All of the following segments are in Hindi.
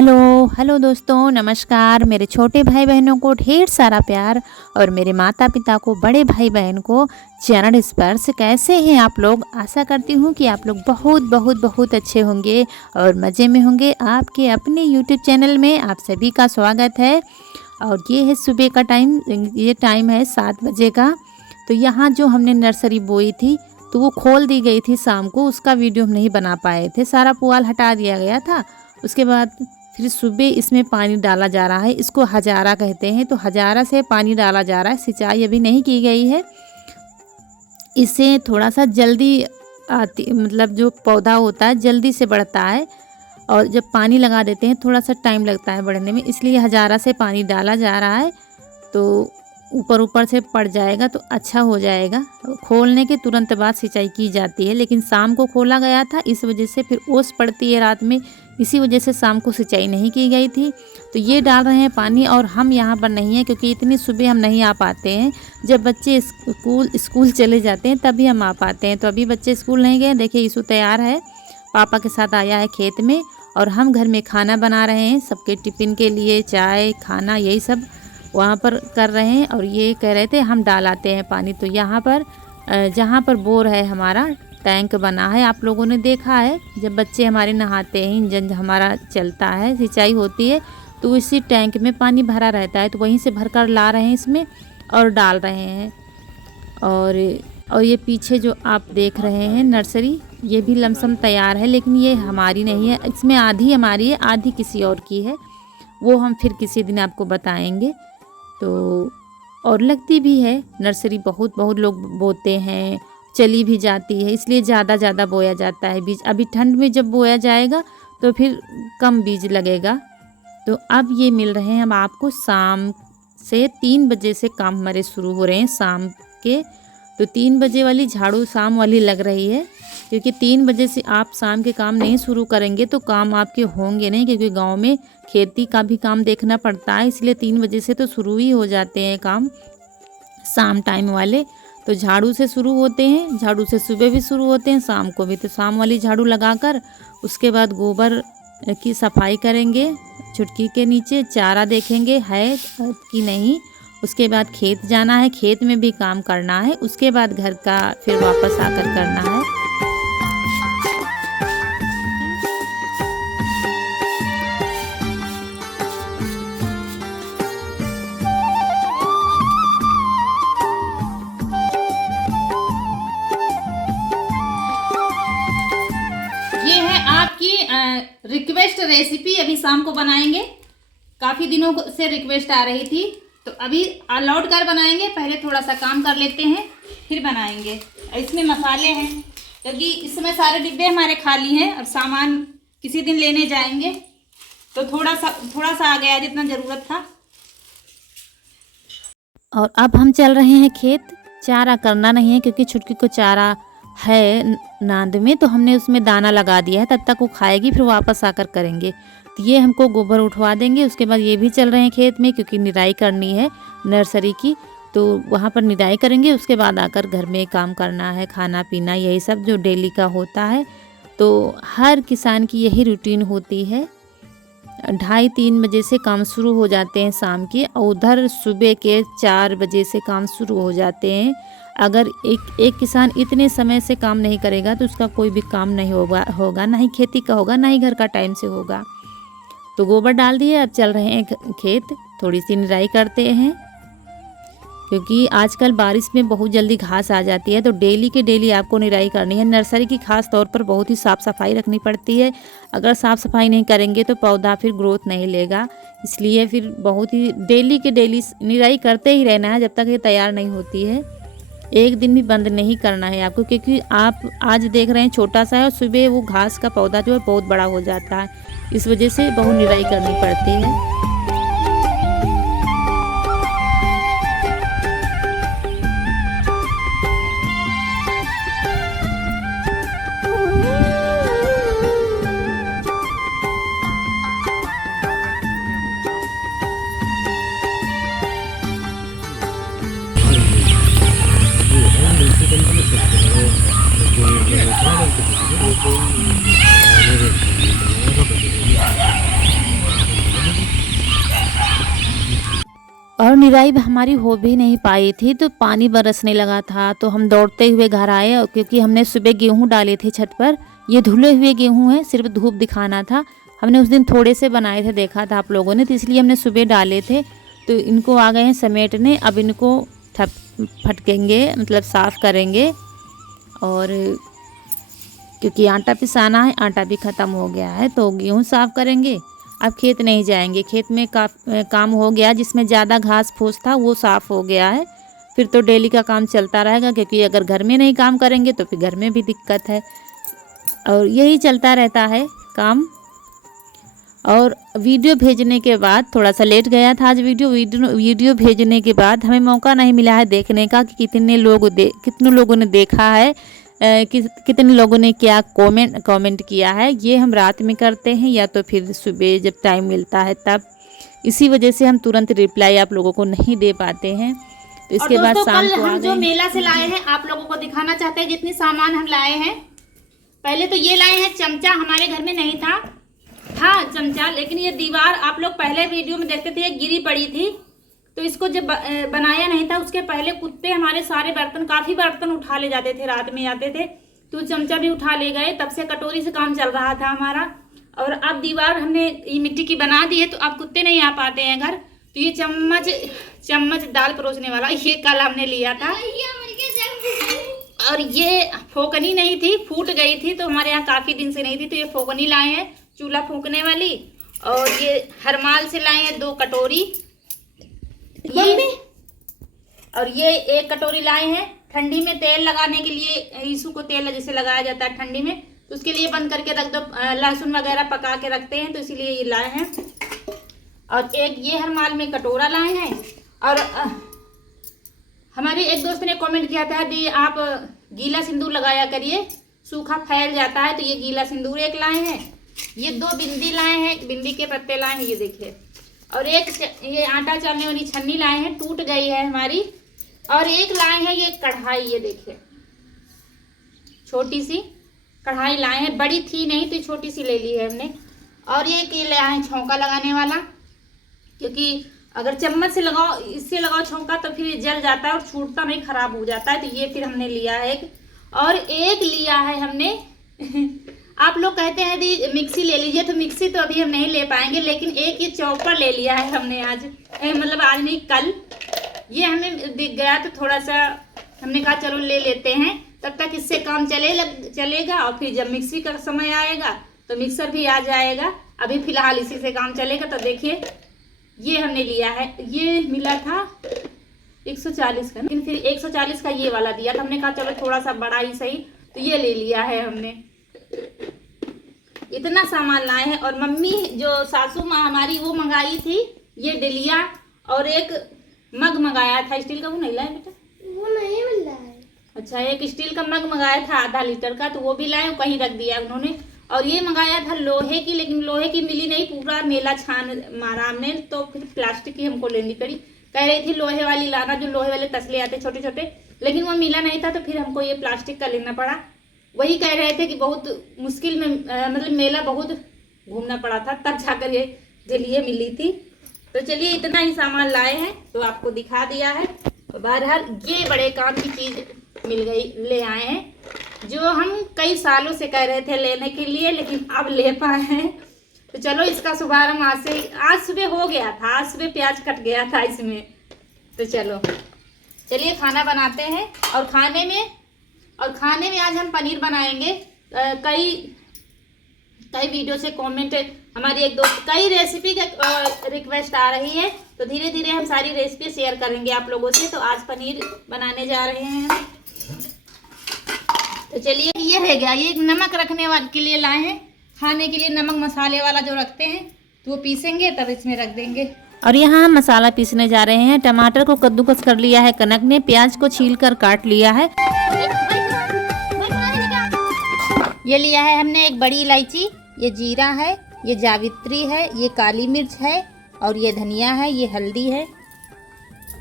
हेलो हेलो दोस्तों, नमस्कार। मेरे छोटे भाई बहनों को ढेर सारा प्यार और मेरे माता पिता को, बड़े भाई बहन को चरण स्पर्श। कैसे हैं आप लोग? आशा करती हूँ कि आप लोग बहुत बहुत बहुत अच्छे होंगे और मज़े में होंगे। आपके अपने यूट्यूब चैनल में आप सभी का स्वागत है। और ये है सुबह का टाइम, ये टाइम है 7 बजे का। तो यहाँ जो हमने नर्सरी बोई थी तो वो खोल दी गई थी शाम को, उसका वीडियो हम नहीं बना पाए थे, सारा पुआल हटा दिया गया था। उसके बाद फिर सुबह इसमें पानी डाला जा रहा है, इसको हजारा कहते हैं। तो हजारा से पानी डाला जा रहा है, सिंचाई अभी नहीं की गई है। इससे थोड़ा सा जल्दी आती, मतलब जो पौधा होता है जल्दी से बढ़ता है। और जब पानी लगा देते हैं थोड़ा सा टाइम लगता है बढ़ने में, इसलिए हजारा से पानी डाला जा रहा है। तो ऊपर ऊपर से पड़ जाएगा तो अच्छा हो जाएगा। खोलने के तुरंत बाद सिंचाई की जाती है, लेकिन शाम को खोला गया था, इस वजह से फिर ओस पड़ती है रात में, इसी वजह से शाम को सिंचाई नहीं की गई थी। तो ये डाल रहे हैं पानी, और हम यहाँ पर नहीं हैं क्योंकि इतनी सुबह हम नहीं आ पाते हैं। जब बच्चे स्कूल चले जाते हैं तभी हम आ पाते हैं। तो अभी बच्चे स्कूल नहीं गए। देखिए ईशु तैयार है, पापा के साथ आया है खेत में, और हम घर में खाना बना रहे हैं सबके टिफ़िन के लिए, चाय खाना यही सब वहाँ पर कर रहे हैं। और ये कह रहे थे हम डाल आते हैं पानी। तो यहाँ पर जहाँ पर बोर है हमारा टैंक बना है, आप लोगों ने देखा है, जब बच्चे हमारे नहाते हैं, इंजन हमारा चलता है, सिंचाई होती है, तो इसी टैंक में पानी भरा रहता है। तो वहीं से भरकर ला रहे हैं इसमें और डाल रहे हैं। और ये पीछे जो आप देख रहे हैं नर्सरी, ये भी लमसम तैयार है, लेकिन ये हमारी नहीं है। इसमें आधी हमारी है, आधी किसी और की है, वो हम फिर किसी दिन आपको बताएंगे। तो और लगती भी है नर्सरी, बहुत बहुत लोग बोते हैं, चली भी जाती है, इसलिए ज़्यादा बोया जाता है बीज। अभी ठंड में जब बोया जाएगा तो फिर कम बीज लगेगा। तो अब ये मिल रहे हैं हम आपको शाम से 3 बजे से काम हमारे शुरू हो रहे हैं शाम के। तो 3 बजे वाली झाड़ू शाम वाली लग रही है, क्योंकि 3 बजे से आप शाम के काम नहीं शुरू करेंगे तो काम आपके होंगे नहीं, क्योंकि गांव में खेती का भी काम देखना पड़ता है, इसलिए 3 बजे से तो शुरू ही हो जाते हैं काम शाम टाइम वाले। तो झाड़ू से शुरू होते हैं, झाड़ू से सुबह भी शुरू होते हैं, शाम को भी। तो शाम वाली झाड़ू लगाकर उसके बाद गोबर की सफाई करेंगे, छुटकी के नीचे चारा देखेंगे है कि नहीं। उसके बाद खेत जाना है, खेत में भी काम करना है, उसके बाद घर का फिर वापस आकर करना है। ये है आपकी रिक्वेस्ट रेसिपी, अभी शाम को बनाएंगे। काफ़ी दिनों से रिक्वेस्ट आ रही थी, तो अभी लौट कर बनाएंगे। पहले थोड़ा सा काम कर लेते हैं फिर बनाएंगे। इसमें मसाले हैं, क्योंकि इसमें सारे डिब्बे हमारे खाली हैं और सामान किसी दिन लेने जाएंगे, तो थोड़ा सा आ गया जितना ज़रूरत था। और अब हम चल रहे हैं खेत। चारा करना नहीं है क्योंकि छुटकी को चारा है नांद में, तो हमने उसमें दाना लगा दिया है, तब तक वो खाएगी, फिर वापस आकर करेंगे। तो ये हमको गोबर उठवा देंगे। उसके बाद ये भी चल रहे हैं खेत में, क्योंकि निराई करनी है नर्सरी की, तो वहाँ पर निराई करेंगे। उसके बाद आकर घर में काम करना है, खाना पीना यही सब जो डेली का होता है। तो हर किसान की यही रूटीन होती है। 2:30-3 बजे से काम शुरू हो जाते हैं शाम के, और उधर सुबह के 4 बजे से काम शुरू हो जाते हैं। अगर एक किसान इतने समय से काम नहीं करेगा तो उसका कोई भी काम नहीं होगा, ना ही खेती का होगा, ना ही घर का टाइम से होगा। तो गोबर डाल दिए, अब चल रहे हैं खेत, थोड़ी सी निराई करते हैं, क्योंकि आजकल बारिश में बहुत जल्दी घास आ जाती है। तो डेली के डेली आपको निराई करनी है। नर्सरी की खास तौर पर बहुत ही साफ़ सफाई रखनी पड़ती है। अगर साफ़ सफाई नहीं करेंगे तो पौधा फिर ग्रोथ नहीं लेगा, इसलिए फिर बहुत ही डेली के डेली निराई करते ही रहना है जब तक ये तैयार नहीं होती है। एक दिन भी बंद नहीं करना है आपको, क्योंकि आप आज देख रहे हैं छोटा सा है और सुबह वो घास का पौधा जो है बहुत बड़ा हो जाता है, इस वजह से बहुत निराई करनी पड़ती है। और निराई हमारी हो भी नहीं पाई थी, तो पानी बरसने लगा था। तो हम दौड़ते हुए घर आए, और क्योंकि हमने सुबह गेहूं डाले थे छत पर। ये धुले हुए गेहूं हैं, सिर्फ धूप दिखाना था। हमने उस दिन थोड़े से बनाए थे, देखा था आप लोगों ने, तो इसलिए हमने सुबह डाले थे। तो इनको आ गए हैं समेटने। अब इनको फटकेंगे, मतलब साफ़ करेंगे। और क्योंकि आटा पिसाना है, आटा भी ख़त्म हो गया है, तो गेहूँ साफ़ करेंगे। अब खेत नहीं जाएंगे, खेत में काम हो गया। जिसमें ज़्यादा घास फूस था वो साफ़ हो गया है। फिर तो डेली का काम चलता रहेगा, क्योंकि अगर घर में नहीं काम करेंगे तो फिर घर में भी दिक्कत है, और यही चलता रहता है काम। और वीडियो भेजने के बाद थोड़ा सा लेट गया था आज वीडियो भेजने के बाद हमें मौका नहीं मिला है देखने का कि कितने लोगों ने देखा है, कितने लोगों ने क्या कमेंट किया है। ये हम रात में करते हैं या तो फिर सुबह जब टाइम मिलता है तब। इसी वजह से हम तुरंत रिप्लाई आप लोगों को नहीं दे पाते हैं। तो इसके बाद शाम को हम जो मेला से लाए हैं आप लोगों को दिखाना चाहते हैं जितने सामान हम लाए हैं। पहले तो ये लाए हैं चमचा, हमारे घर में नहीं था चमचा, लेकिन ये दीवार आप लोग पहले वीडियो में देखते थे, ये गिरी पड़ी थी। तो इसको जब बनाया नहीं था उसके पहले कुत्ते हमारे सारे काफ़ी बर्तन उठा ले जाते थे, रात में आते थे तो चमचा भी उठा ले गए। तब से कटोरी से काम चल रहा था हमारा। और अब दीवार हमने ये मिट्टी की बना दी है, तो अब कुत्ते नहीं आ पाते हैं घर। तो ये चम्मच दाल परोसने वाला ये कल हमने लिया था। और ये फोकनी नहीं थी, फूट गई थी, तो हमारे यहाँ काफ़ी दिन से नहीं थी, तो ये फोकनी लाए हैं चूल्हा फूकने वाली। और ये हरमाल से लाए हैं 2 कटोरी ये, और ये 1 कटोरी लाए हैं ठंडी में तेल लगाने के लिए। यीशु को तेल जैसे लगाया जाता है ठंडी में, तो उसके लिए बंद करके रख दो, लहसुन वगैरह पका के रखते हैं, तो इसीलिए ये लाए हैं। और एक ये हरमाल में कटोरा लाए हैं। और हमारे एक दोस्त ने कमेंट किया था दी आप गीला सिंदूर लगाया करिए, सूखा फैल जाता है, तो ये गीला सिंदूर एक लाए हैं। ये 2 बिंदी लाए हैं, बिंदी के पत्ते लाए हैं, ये देखिए। और एक ये आटा चालने वाली छन्नी लाए हैं, टूट गई है हमारी। और एक लाए हैं ये कढ़ाई, ये देखिए छोटी सी कढ़ाई लाए हैं, बड़ी थी नहीं तो छोटी सी ले ली है हमने। और ये लाए हैं छौंका लगाने वाला, क्योंकि अगर चम्मच से लगाओ, इससे लगाओ छौंका तो फिर जल जाता है और छूटता नहीं, खराब हो जाता है। तो ये फिर हमने लिया है एक। और एक लिया है हमने आप लोग कहते हैं दी मिक्सी ले लीजिए, तो मिक्सी तो अभी हम नहीं ले पाएंगे, लेकिन एक ये चॉपर ले लिया है हमने आज, मतलब आज नहीं कल। ये हमें दिख गया तो थोड़ा सा हमने कहा चलो ले लेते हैं, तब तक इससे काम चलेगा। और फिर जब मिक्सी का समय आएगा तो मिक्सर भी आ जाएगा। अभी फ़िलहाल इसी से काम चलेगा। तो देखिए ये हमने लिया है, ये मिला था 140 का, लेकिन फिर 140 का ये वाला दिया था। हमने कहा चलो थोड़ा सा बड़ा ही सही, तो ये ले लिया है हमने। इतना सामान लाए हैं। और मम्मी जो सासू माँ हमारी वो मंगाई थी ये डलिया, और एक मग मंगाया था स्टील का, वो नहीं लाए बेटा, वो नहीं मिल रहा है। अच्छा एक स्टील का मग मंगाया था आधा लीटर का, तो वो भी लाए, कहीं रख दिया उन्होंने। और ये मंगाया था लोहे की, लेकिन लोहे की मिली नहीं, पूरा मेला छान मारा हमने, तो फिर प्लास्टिक की हमको लेनी पड़ी। कह रही थी लोहे वाली लाना, जो लोहे वाले तसले आते छोटे छोटे, लेकिन वो मिला नहीं था, तो फिर हमको ये प्लास्टिक का लेना पड़ा। वही कह रहे थे कि बहुत मुश्किल में मतलब मेला बहुत घूमना पड़ा था, तब जाकर ये जलिए मिली थी। तो चलिए इतना ही सामान लाए हैं तो आपको दिखा दिया है। बहरहाल ये बड़े काम की चीज़ मिल गई, ले आए हैं, जो हम कई सालों से कह रहे थे लेने के लिए, लेकिन अब ले पाए हैं। तो चलो इसका शुभारंभ आज सुबह हो गया था, आज सुबह प्याज कट गया था इसमें। तो चलिए खाना बनाते हैं। और खाने में आज हम पनीर बनाएंगे। कई वीडियो से कमेंट, हमारी एक दोस्त कई रेसिपी का रिक्वेस्ट आ रही है, तो धीरे धीरे हम सारी रेसिपी शेयर करेंगे आप लोगों से। तो आज पनीर बनाने जा रहे हैं हम। तो चलिए ये है गया, ये नमक रखने वाले के लिए लाए हैं, खाने के लिए नमक मसाले वाला जो रखते हैं, तो वो पीसेंगे तब इसमें रख देंगे। और यहाँ हम मसाला पीसने जा रहे हैं। टमाटर को कद्दूकस कर लिया है कनक ने, प्याज को छील कर काट लिया है। ये लिया है हमने एक बड़ी इलायची, ये जीरा है, ये जावित्री है, ये काली मिर्च है, और ये धनिया है, ये हल्दी है।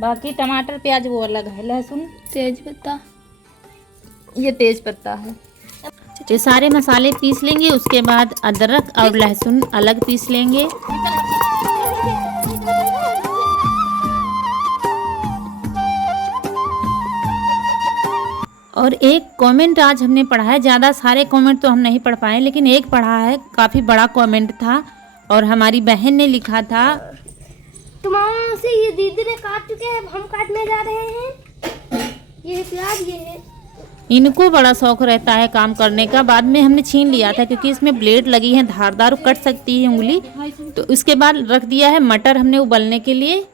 बाकी टमाटर प्याज वो अलग है, लहसुन तेज पत्ता, ये तेज पत्ता है। ये सारे मसाले पीस लेंगे, उसके बाद अदरक और लहसुन अलग पीस लेंगे। और एक कमेंट आज हमने पढ़ा है, ज़्यादा सारे कमेंट तो हम नहीं पढ़ पाए, लेकिन एक पढ़ा है, काफ़ी बड़ा कमेंट था और हमारी बहन ने लिखा था, तुम्हारा से ये दीदी ने काट चुके हैं, हम काटने जा रहे हैं। ये है प्याज, ये है। इनको बड़ा शौक रहता है काम करने का। बाद में हमने छीन लिया था क्योंकि इसमें ब्लेड लगी है, धारदार, कट सकती है उंगली। तो इसके बाद रख दिया है मटर हमने उबलने के लिए।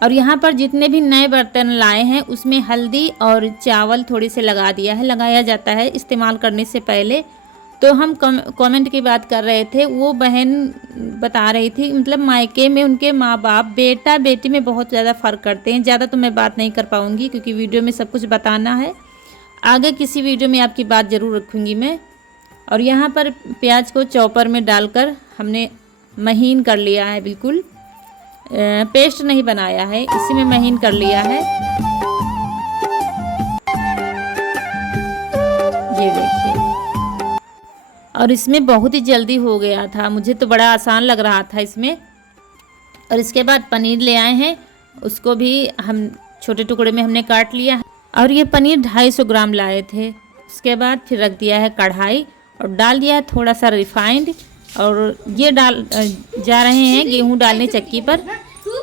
और यहाँ पर जितने भी नए बर्तन लाए हैं उसमें हल्दी और चावल थोड़ी से लगा दिया है, लगाया जाता है इस्तेमाल करने से पहले। तो हम कमेंट की बात कर रहे थे, वो बहन बता रही थी मतलब मायके में उनके माँ बाप बेटा बेटी में बहुत ज़्यादा फ़र्क करते हैं। ज़्यादा तो मैं बात नहीं कर पाऊँगी क्योंकि वीडियो में सब कुछ बताना है, आगे किसी वीडियो में आपकी बात ज़रूर रखूँगी मैं। और यहाँ पर प्याज को चॉपर में डालकर हमने महीन कर लिया है, बिल्कुल पेस्ट नहीं बनाया है, इसी में महीन कर लिया है। ये देखिए, और इसमें बहुत ही जल्दी हो गया था, मुझे तो बड़ा आसान लग रहा था इसमें। और इसके बाद पनीर ले आए हैं, उसको भी हम छोटे टुकड़े में हमने काट लिया है। और ये पनीर 250 ग्राम लाए थे। उसके बाद फिर रख दिया है कढ़ाई और डाल दिया है थोड़ा सा रिफाइंड। और ये डाल जा रहे हैं गेहूं डालने चक्की पर,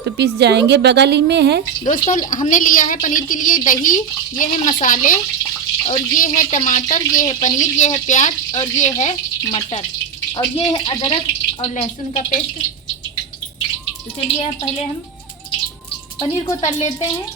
तो पिस जाएंगे। बगल ही में है दोस्तों, हमने लिया है पनीर के लिए दही, ये है मसाले, और ये है टमाटर, ये है पनीर, ये है प्याज, और ये है मटर, और ये है अदरक और लहसुन का पेस्ट। तो चलिए अब पहले हम पनीर को तल लेते हैं।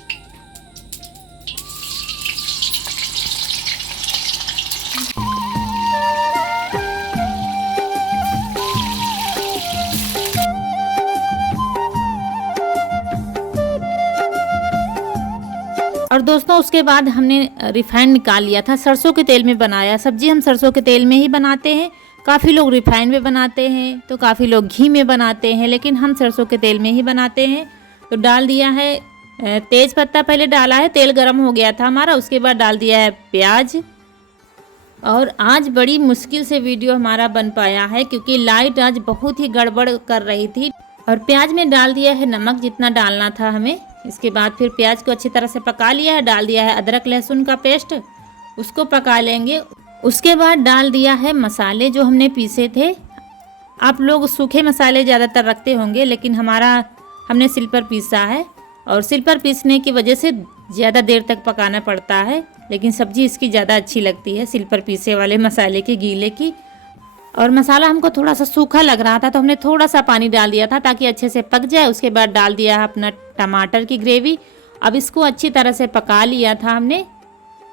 और दोस्तों उसके बाद हमने रिफाइंड निकाल लिया था, सरसों के तेल में बनाया। सब्जी हम सरसों के तेल में ही बनाते हैं, काफ़ी लोग रिफाइंड में बनाते हैं, तो काफ़ी लोग घी में बनाते हैं, लेकिन हम सरसों के तेल में ही बनाते हैं। तो डाल दिया है तेज पत्ता, पहले डाला है, तेल गर्म हो गया था हमारा। उसके बाद डाल दिया है प्याज। और आज बड़ी मुश्किल से वीडियो हमारा बन पाया है क्योंकि लाइट आज बहुत ही गड़बड़ कर रही थी। और प्याज में डाल दिया है नमक जितना डालना था हमें। इसके बाद फिर प्याज को अच्छी तरह से पका लिया है, डाल दिया है अदरक लहसुन का पेस्ट, उसको पका लेंगे। उसके बाद डाल दिया है मसाले जो हमने पीसे थे। आप लोग सूखे मसाले ज़्यादातर रखते होंगे, लेकिन हमने सिल पर पीसा है, और सिल पर पीसने की वजह से ज़्यादा देर तक पकाना पड़ता है, लेकिन सब्ज़ी इसकी ज़्यादा अच्छी लगती है सिल पर पीसे वाले मसाले की, गीले की। और मसाला हमको थोड़ा सा सूखा लग रहा था तो हमने थोड़ा सा पानी डाल दिया था ताकि अच्छे से पक जाए। उसके बाद डाल दिया है अपना टमाटर की ग्रेवी। अब इसको अच्छी तरह से पका लिया था हमने।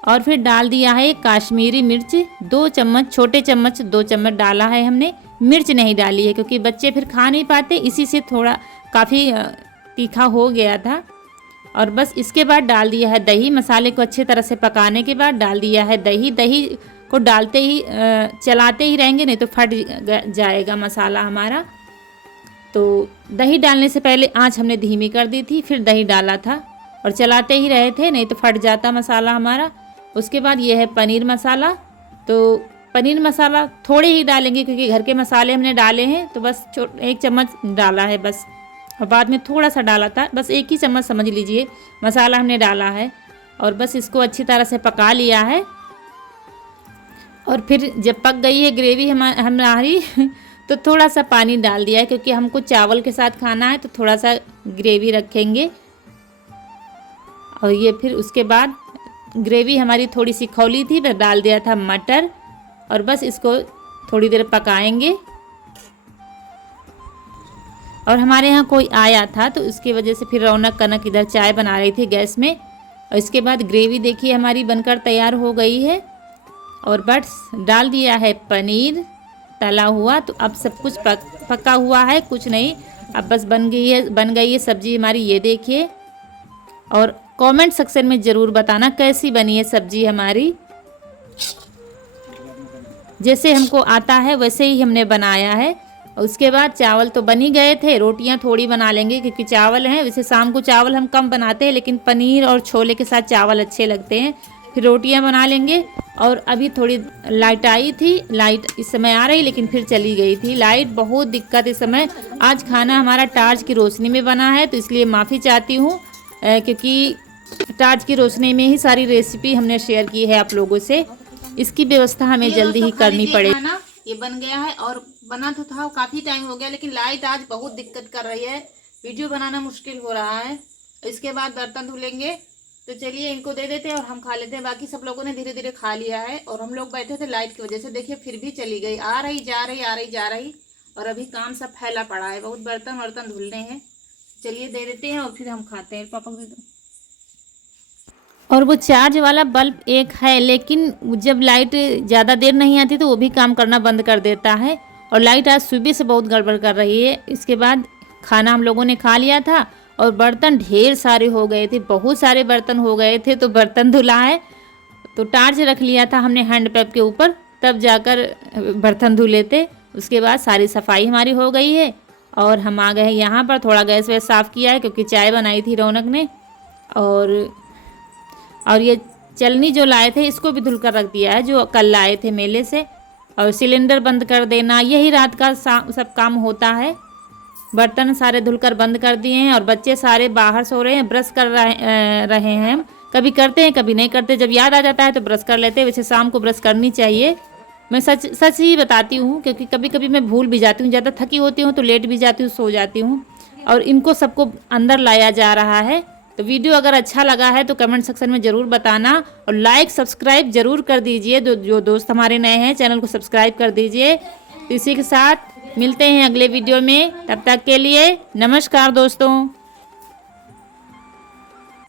और फिर डाल दिया है काश्मीरी मिर्च 2 चम्मच, छोटे चम्मच 2 चम्मच डाला है हमने। मिर्च नहीं डाली है क्योंकि बच्चे फिर खा नहीं पाते, इसी से थोड़ा काफ़ी तीखा हो गया था। और बस इसके बाद डाल दिया है दही। मसाले को अच्छी तरह से पकाने के बाद डाल दिया है दही। दही को डालते ही चलाते ही रहेंगे, नहीं तो फट जाएगा मसाला हमारा। तो दही डालने से पहले आंच हमने धीमी कर दी थी, फिर दही डाला था और चलाते ही रहे थे, नहीं तो फट जाता मसाला हमारा। उसके बाद ये है पनीर मसाला। तो पनीर मसाला थोड़े ही डालेंगे क्योंकि घर के मसाले हमने डाले हैं, तो बस 1 चम्मच डाला है बस, और बाद में थोड़ा सा डाला था, बस 1 ही चम्मच समझ लीजिए मसाला हमने डाला है। और बस इसको अच्छी तरह से पका लिया है। और फिर जब पक गई है ग्रेवी हमारी तो थोड़ा सा पानी डाल दिया है क्योंकि हमको चावल के साथ खाना है, तो थोड़ा सा ग्रेवी रखेंगे। और ये फिर उसके बाद ग्रेवी हमारी थोड़ी सी खौली थी, फिर डाल दिया था मटर, और बस इसको थोड़ी देर पकाएंगे। और हमारे यहाँ कोई आया था तो उसकी वजह से फिर रौनक कनक इधर चाय बना रही थी गैस में। और इसके बाद ग्रेवी देखिए हमारी बनकर तैयार हो गई है। और बस डाल दिया है पनीर तला हुआ। तो अब सब कुछ पका हुआ है, कुछ नहीं, अब बस बन गई है सब्जी हमारी। ये देखिए, और कमेंट सेक्शन में ज़रूर बताना कैसी बनी है सब्जी हमारी। जैसे हमको आता है वैसे ही हमने बनाया है। और उसके बाद चावल तो बन ही गए थे, रोटियां थोड़ी बना लेंगे क्योंकि चावल हैं। वैसे शाम को चावल हम कम बनाते हैं, लेकिन पनीर और छोले के साथ चावल अच्छे लगते हैं। फिर रोटियां बना लेंगे। और अभी थोड़ी लाइट आई थी, लाइट इस समय आ रही लेकिन फिर चली गई थी लाइट, बहुत दिक्कत इस समय। आज खाना हमारा टार्च की रोशनी में बना है, तो इसलिए माफ़ी चाहती हूँ क्योंकि टार्च की रोशनी में ही सारी रेसिपी हमने शेयर की है आप लोगों से। इसकी व्यवस्था हमें ये जल्दी ही दोस्तों, खा करनी लीजिए पड़ेगी। खाना ये बन गया है और बना तो था काफ़ी टाइम हो गया, लेकिन लाइट आज बहुत दिक्कत कर रही है, वीडियो बनाना मुश्किल हो रहा है। इसके बाद बर्तन धुलेंगे, तो चलिए इनको दे देते हैं और हम खा लेते हैं। बाकी सब लोगों ने धीरे धीरे खा लिया है और हम लोग बैठे थे लाइट की वजह से, देखिए फिर भी चली गई, आ रही जा रही आ रही जा रही, और अभी काम सब फैला पड़ा है, बहुत बर्तन वर्तन धुलने हैं। चलिए दे देते हैं और फिर हम खाते हैं। पापा को दे दो। और वो चार्ज वाला बल्ब एक है, लेकिन जब लाइट ज़्यादा देर नहीं आती तो वो भी काम करना बंद कर देता है। और लाइट आज सुबह से बहुत गड़बड़ कर रही है। इसके बाद खाना हम लोगों ने खा लिया था और बर्तन ढेर सारे हो गए थे, बहुत सारे बर्तन हो गए थे, तो बर्तन धुला है। तो टार्च रख लिया था हमने हैंड पैप के ऊपर, तब जाकर बर्तन धुले थे। उसके बाद सारी सफाई हमारी हो गई है और हम आ गए हैं यहाँ पर। थोड़ा गैस वैस साफ़ किया है क्योंकि चाय बनाई थी रौनक ने। और ये चलनी जो लाए थे इसको भी धुल कर रख दिया है, जो कल लाए थे मेले से। और सिलेंडर बंद कर देना, यही रात का सब काम होता है। बर्तन सारे धुलकर बंद कर दिए हैं और बच्चे सारे बाहर सो रहे हैं, ब्रश कर रहे हैं। कभी करते हैं कभी नहीं करते, जब याद आ जाता है तो ब्रश कर लेते हैं। वैसे शाम को ब्रश करनी चाहिए, मैं सच ही बताती हूँ, क्योंकि कभी कभी मैं भूल भी जाती हूँ, ज़्यादा थकी होती हूँ तो लेट भी जाती हूँ, सो जाती हूँ। और इनको सबको अंदर लाया जा रहा है। तो वीडियो अगर अच्छा लगा है तो कमेंट सेक्शन में ज़रूर बताना और लाइक सब्सक्राइब ज़रूर कर दीजिए। जो दोस्त हमारे नए हैं चैनल को सब्सक्राइब कर दीजिए। तो इसी के साथ मिलते हैं अगले वीडियो में, तब तक के लिए नमस्कार दोस्तों।